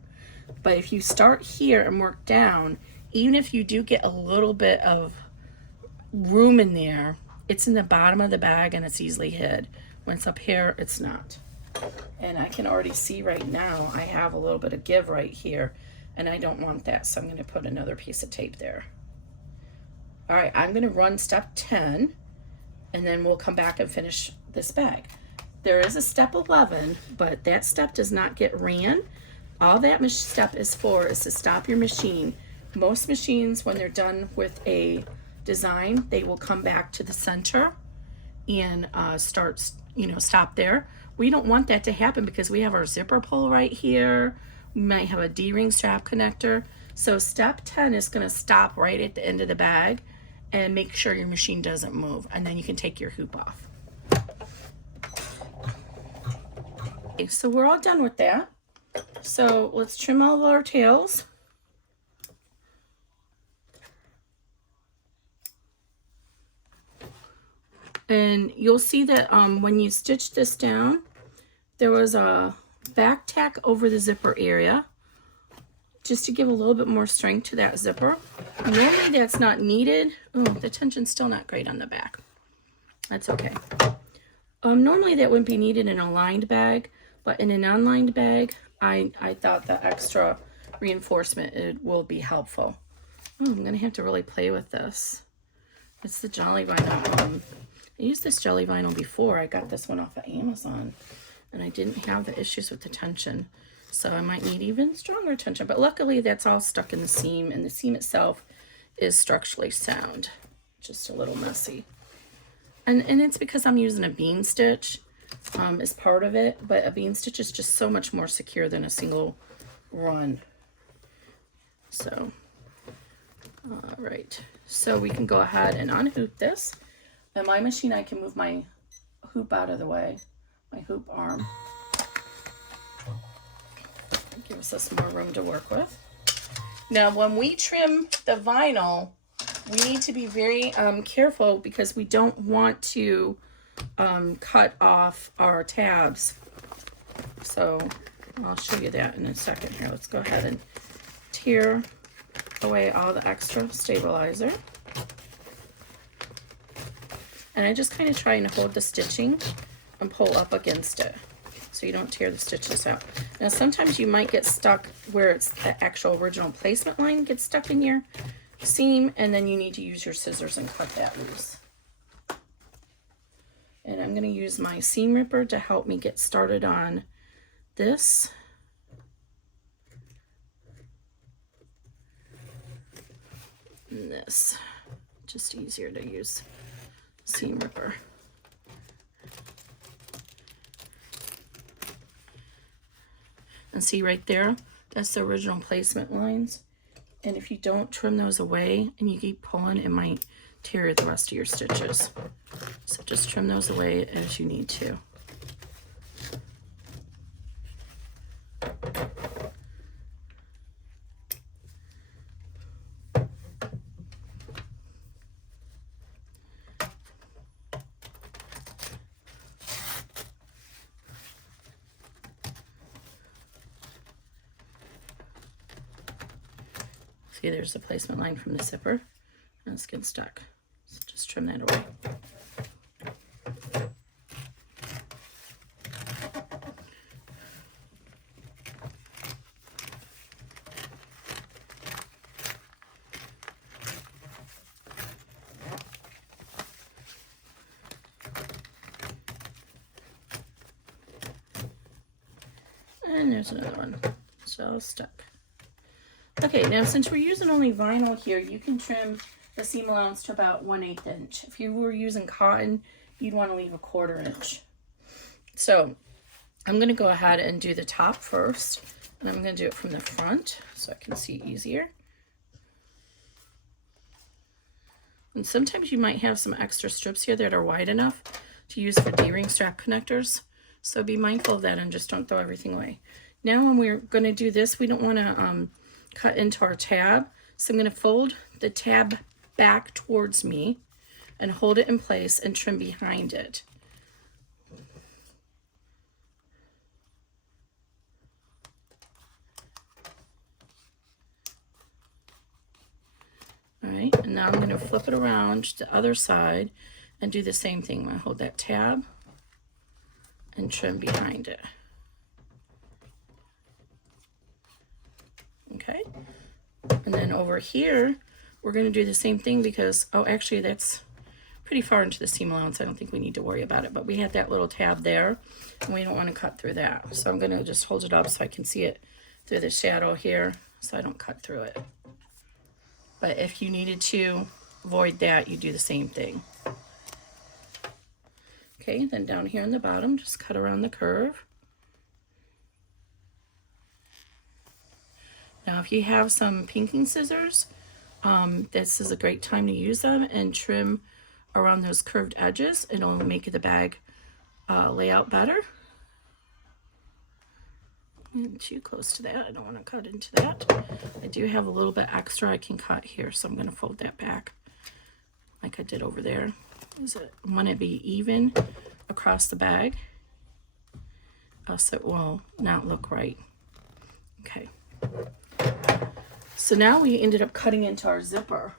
But if you start here and work down, even if you do get a little bit of room in there, it's in the bottom of the bag and it's easily hid. When it's up here, it's not. And I can already see right now I have a little bit of give right here, and I don't want that, so I'm going to put another piece of tape there. All right, I'm going to run step 10, and then we'll come back and finish this bag. There is a step 11, but that step does not get ran. All that step is for is to stop your machine. Most machines, when they're done with a design, they will come back to the center and stop there. We don't want that to happen because we have our zipper pull right here. We might have a D-ring strap connector. So step 10 is going to stop right at the end of the bag and make sure your machine doesn't move, and then you can take your hoop off. Okay, so we're all done with that. So let's trim all of our tails. And you'll see that when you stitch this down, there was a back tack over the zipper area, just to give a little bit more strength to that zipper. Normally that's not needed. Oh, the tension's still not great on the back. That's okay. Normally that wouldn't be needed in a lined bag, But in an unlined bag, I thought the extra reinforcement, it will be helpful. Oh, I'm gonna have to really play with this. It's the Jelly Vinyl. I used this Jelly Vinyl before. I got this one off of Amazon, and I didn't have the issues with the tension. So I might need even stronger tension. But luckily, that's all stuck in the seam, and the seam itself is structurally sound. Just a little messy. And it's because I'm using a bean stitch as part of it, but a bean stitch is just so much more secure than a single run. So, all right. So we can go ahead and unhoop this. In my machine, I can move my hoop out of the way, my hoop arm. It gives us more room to work with. Now, when we trim the vinyl, we need to be very careful because we don't want to cut off our tabs. So I'll show you that in a second here. Let's go ahead and tear away all the extra stabilizer. And I just kind of try and hold the stitching and pull up against it so you don't tear the stitches out. Now sometimes you might get stuck where it's the actual original placement line gets stuck in your seam, and then you need to use your scissors and cut that loose. And I'm going to use my seam ripper to help me get started on this. And this, just easier to use seam ripper. And see right there, that's the original placement lines. And if you don't trim those away and you keep pulling, it might tear the rest of your stitches. So just trim those away as you need to. See, there's the placement line from the zipper, and it's getting stuck. So just trim that away. And there's another one. So stuck. Okay, now since we're using only vinyl here, you can trim the seam allowance to about 1/8 inch. If you were using cotton, you'd want to leave a 1/4 inch. So I'm going to go ahead and do the top first, and I'm going to do it from the front so I can see easier. And sometimes you might have some extra strips here that are wide enough to use for D-ring strap connectors. So be mindful of that and just don't throw everything away. Now when we're going to do this, we don't want to cut into our tab. So I'm going to fold the tab back towards me and hold it in place and trim behind it. All right, and now I'm going to flip it around to the other side and do the same thing. I'm going to hold that tab and trim behind it. Okay, and then over here we're going to do the same thing because, oh, actually that's pretty far into the seam allowance. I don't think we need to worry about it, but we had that little tab there and we don't want to cut through that. So I'm going to just hold it up so I can see it through the shadow here so I don't cut through it. But if you needed to avoid that, you do the same thing. Okay, then down here in the bottom, just cut around the curve. Now, if you have some pinking scissors, this is a great time to use them and trim around those curved edges. It'll make the bag layout better. And too close to that. I don't want to cut into that. I do have a little bit extra I can cut here, so I'm going to fold that back like I did over there. I want it to be even across the bag, else it will not look right. Okay. So now we ended up cutting into our zipper.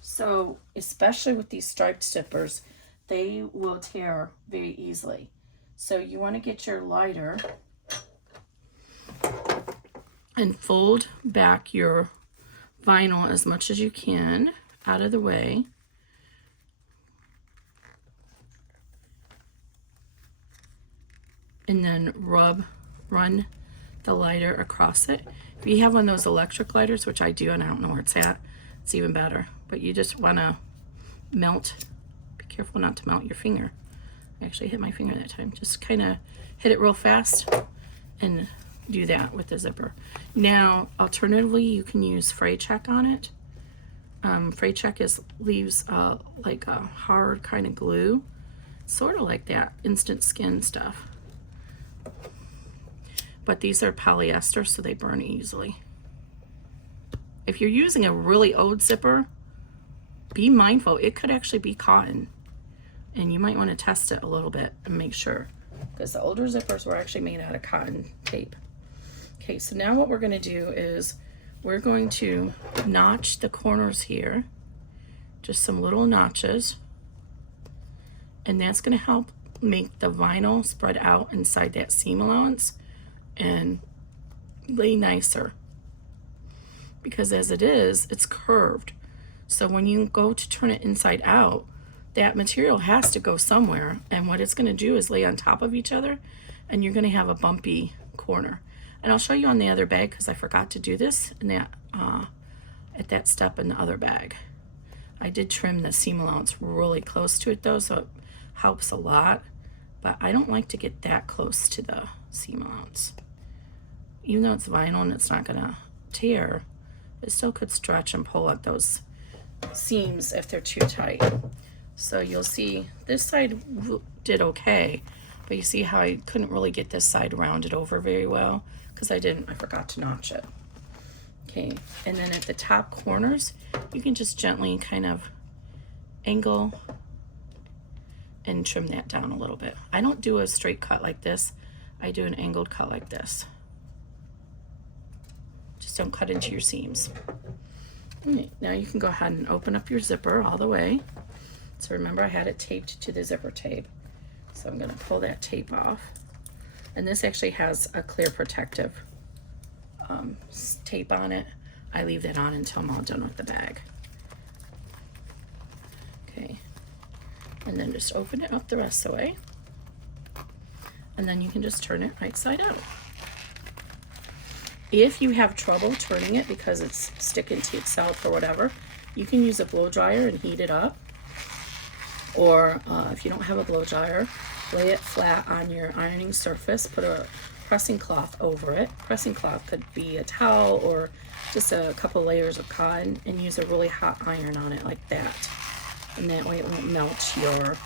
So especially with these striped zippers, they will tear very easily. So you want to get your lighter and fold back your vinyl as much as you can out of the way. And then run the lighter across it. If you have one of those electric lighters, which I do, and I don't know where it's at, it's even better. But you just want to melt. Be careful not to melt your finger. I actually hit my finger that time. Just kind of hit it real fast and do that with the zipper. Now, alternatively, you can use fray check on it. Fray check leaves like a hard kind of glue, sort of like that instant skin stuff. But these are polyester, so they burn easily. If you're using a really old zipper, be mindful. It could actually be cotton, and you might want to test it a little bit and make sure, because the older zippers were actually made out of cotton tape. Okay, so now what we're going to do is we're going to notch the corners here, just some little notches, and that's going to help make the vinyl spread out inside that seam allowance and lay nicer, because as it is, it's curved. So when you go to turn it inside out, that material has to go somewhere, and what it's going to do is lay on top of each other, and you're going to have a bumpy corner. And I'll show you on the other bag, because I forgot to do this in that at that step in the other bag. I did trim the seam allowance really close to it though, so it helps a lot, but I don't like to get that close to the seam allowance. Even though it's vinyl and it's not gonna tear, it still could stretch and pull at those seams if they're too tight. So you'll see this side did okay, but you see how I couldn't really get this side rounded over very well because I forgot to notch it. Okay, and then at the top corners, you can just gently kind of angle and trim that down a little bit. I don't do a straight cut like this. I do an angled cut like this. Just don't cut into your seams. Okay, now you can go ahead and open up your zipper all the way. So remember, I had it taped to the zipper tape. So I'm gonna pull that tape off. And this actually has a clear protective tape on it. I leave that on until I'm all done with the bag. Okay, and then just open it up the rest of the way. And then you can just turn it right side out. If you have trouble turning it because it's sticking to itself or whatever, you can use a blow dryer and heat it up. Or if you don't have a blow dryer, lay it flat on your ironing surface, put a pressing cloth over it. Pressing cloth could be a towel or just a couple layers of cotton, and use a really hot iron on it like that. And that way it won't melt your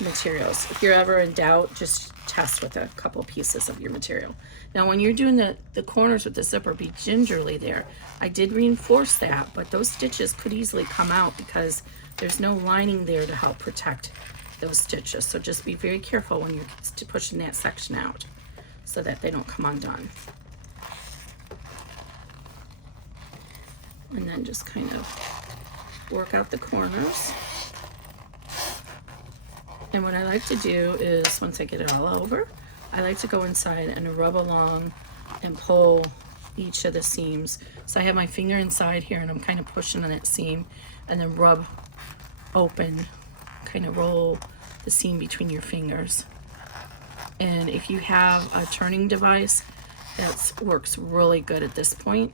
materials. If you're ever in doubt, just test with a couple pieces of your material. Now when you're doing the corners with the zipper, be gingerly there. I did reinforce that, but those stitches could easily come out because there's no lining there to help protect those stitches. So just be very careful when you're pushing that section out so that they don't come undone. And then just kind of work out the corners. And what I like to do is, once I get it all over, I like to go inside and rub along and pull each of the seams. So I have my finger inside here and I'm kind of pushing on that seam, and then rub open, kind of roll the seam between your fingers. And if you have a turning device, that works really good at this point.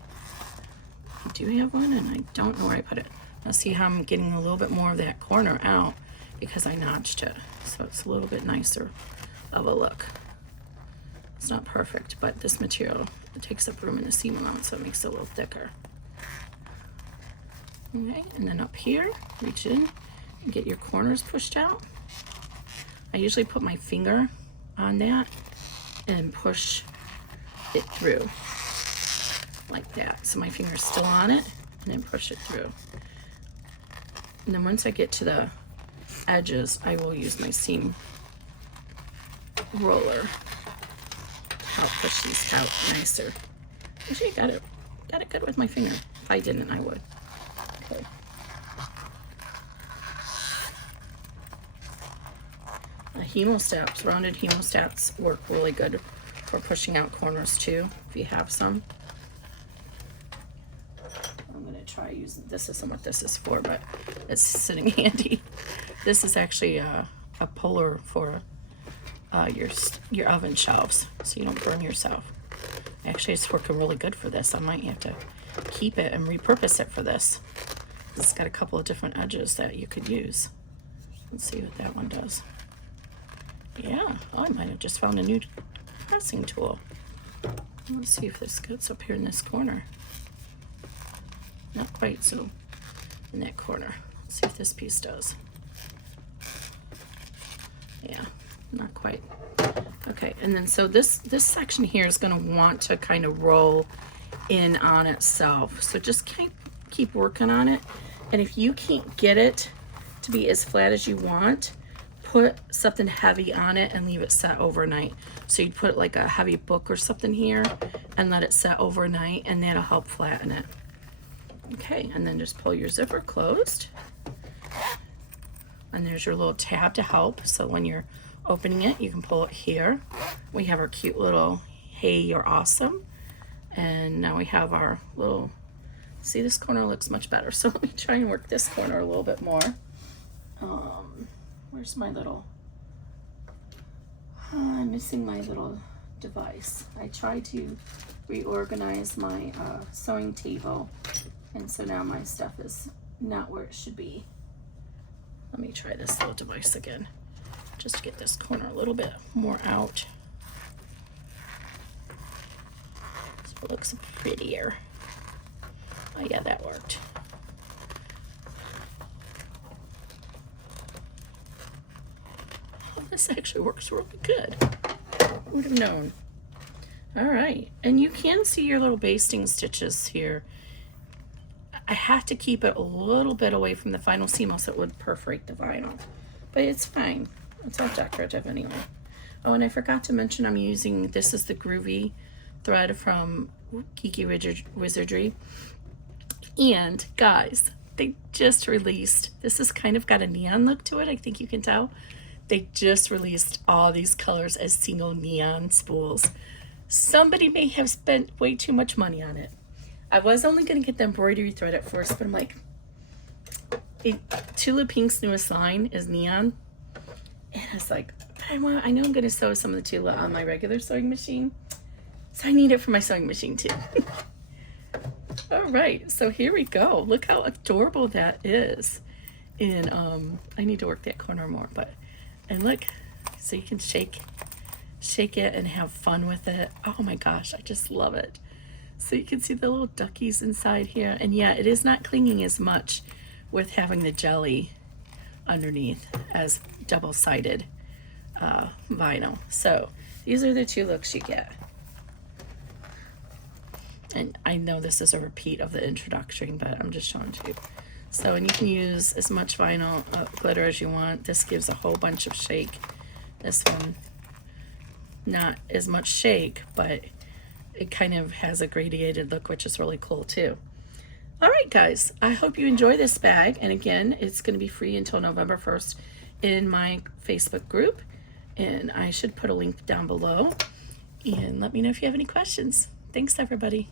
I do have one and I don't know where I put it. Now see how I'm getting a little bit more of that corner out because I notched it. So it's a little bit nicer of a look. It's not perfect, but this material, it takes up room in the seam allowance, so it makes it a little thicker. Okay, and then up here, reach in and get your corners pushed out. I usually put my finger on that and push it through like that. So my finger's still on it, and then push it through. And then once I get to the edges, I will use my seam roller to help push these out nicer. Actually, got it good with my finger. If I didn't, I would. Okay. Hemostats, rounded hemostats work really good for pushing out corners too, if you have some. try using, this isn't what this is for, but it's sitting handy. This is actually a puller for your oven shelves, so you don't burn yourself. Actually, it's working really good for this. I might have to keep it and repurpose it for this. It's got a couple of different edges that you could use. Let's see what that one does. Yeah, oh, I might have just found a new pressing tool. Let's see if this gets up here in this corner. Not quite so in that corner. Let's see if this piece does. Yeah, not quite. Okay, and then so this section here is going to want to kind of roll in on itself. So just keep working on it. And if you can't get it to be as flat as you want, put something heavy on it and leave it set overnight. So you'd put like a heavy book or something here and let it set overnight, and that'll help flatten it. Okay, and then just pull your zipper closed. And there's your little tab to help. So when you're opening it, you can pull it here. We have our cute little, hey, you're awesome. And now we have our little, see, this corner looks much better. So let me try and work this corner a little bit more. Where's my little, I'm missing my little device. I tried to reorganize my sewing table, and so now my stuff is not where it should be. Let me try this little device again, just to get this corner a little bit more out, so it looks prettier. Oh yeah, that worked. Oh, this actually works really good. Who would have known? All right, and you can see your little basting stitches here. I have to keep it a little bit away from the final seam, else it would perforate the vinyl, but it's fine. It's all decorative anyway. Oh, and I forgot to mention I'm using, this is the Groovy thread from Geeky Wizardry. And guys, they just released, this has kind of got a neon look to it, I think you can tell. They just released all these colors as single neon spools. Somebody may have spent way too much money on it. I was only going to get the embroidery thread at first, but I'm like, Tula Pink's newest line is neon. And I was like, I know I'm going to sew some of the Tula on my regular sewing machine, so I need it for my sewing machine too. All right, so here we go. Look how adorable that is. And I need to work that corner more, but, and look, so you can shake it and have fun with it. Oh my gosh, I just love it. So you can see the little duckies inside here. And yeah, it is not clinging as much with having the jelly underneath as double-sided vinyl. So these are the two looks you get. And I know this is a repeat of the introduction, but I'm just showing to you. So, and you can use as much vinyl glitter as you want. This gives a whole bunch of shake. This one, not as much shake, but it kind of has a gradiated look, which is really cool too. All right, guys, I hope you enjoy this bag. And again, it's going to be free until November 1st in my Facebook group. And I should put a link down below. And let me know if you have any questions. Thanks, everybody.